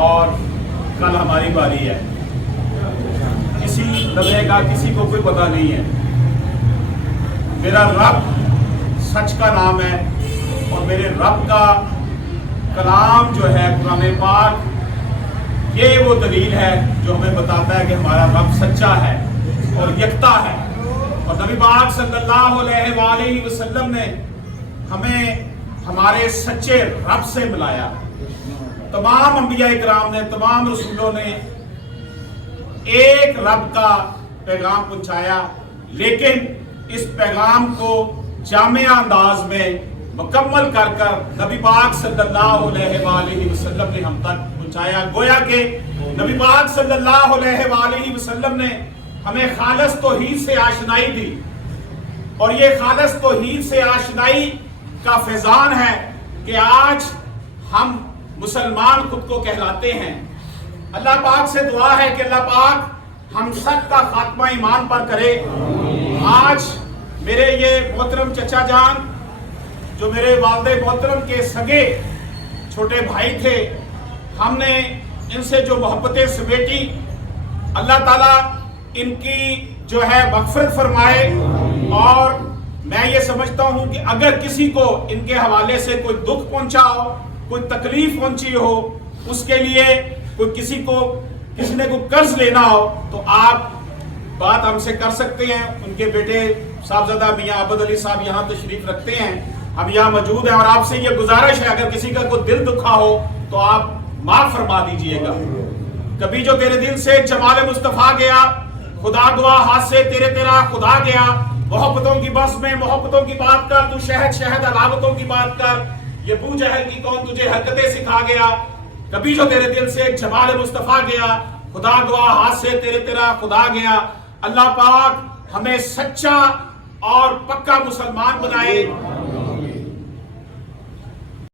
اور کل ہماری باری ہے. کسی لمحے کا کسی کو کوئی پتہ نہیں ہے. میرا رب سچ کا نام ہے اور میرے رب کا کلام جو ہے قرآن پاک، یہ وہ دلیل ہے جو ہمیں بتاتا ہے کہ ہمارا رب سچا ہے اور یکتا ہے. اور نبی پاک صلی اللہ علیہ وآلہ وسلم نے ہمیں ہمارے سچے رب سے ملایا. تمام انبیاء اکرام نے، تمام رسولوں نے ایک رب کا پیغام پہنچایا، لیکن اس پیغام کو جامع انداز میں مکمل کر کر نبی پاک صلی اللہ علیہ وآلہ وسلم نے ہم تک پہنچایا. گویا کہ نبی پاک صلی اللہ علیہ وآلہ وسلم نے ہمیں خالص توحید سے آشنائی دی، اور یہ خالص توحید سے آشنائی کا فیضان ہے کہ آج ہم مسلمان خود کو کہلاتے ہیں. اللہ پاک سے دعا ہے کہ اللہ پاک ہم سب کا خاتمہ ایمان پر کرے. آج میرے یہ محترم چچا جان جو میرے والد محترم کے سگے چھوٹے بھائی تھے، ہم نے ان سے جو محبتیں سمیٹی، اللہ تعالیٰ ان کی جو ہے مغفرت فرمائے. اور میں یہ سمجھتا ہوں کہ اگر کسی کو ان کے حوالے سے کوئی دکھ پہنچا ہو، کوئی تکلیف پہنچی ہو، اس کے لیے کوئی کسی نے کوئی قرض لینا ہو، تو آپ بات ہم سے کر سکتے ہیں. ان کے بیٹے صاحبزادہ میاں عبد علی صاحب یہاں تشریف رکھتے ہیں، ہم یہاں موجود ہیں. اور آپ سے یہ گزارش ہے اگر کسی کا کوئی دل دکھا ہو تو آپ معاف فرما دیجئے گا. کبھی جو تیرے دل سے جمال مصطفیٰ گیا، خدا گواہ ہاتھ سے تیرا خدا گیا. محبتوں کی بس میں محبتوں کی بات کر، تو شہد علاوتوں کی بات کر. یہ ابو جہل کی کون تجھے حرکتیں سکھا گیا. کبھی جو تیرے دل سے جمال مصطفیٰ گیا، خدا گواہ ہاتھ سے تیرا خدا گیا. اللہ پاک ہمیں سچا اور پکا مسلمان بنائے.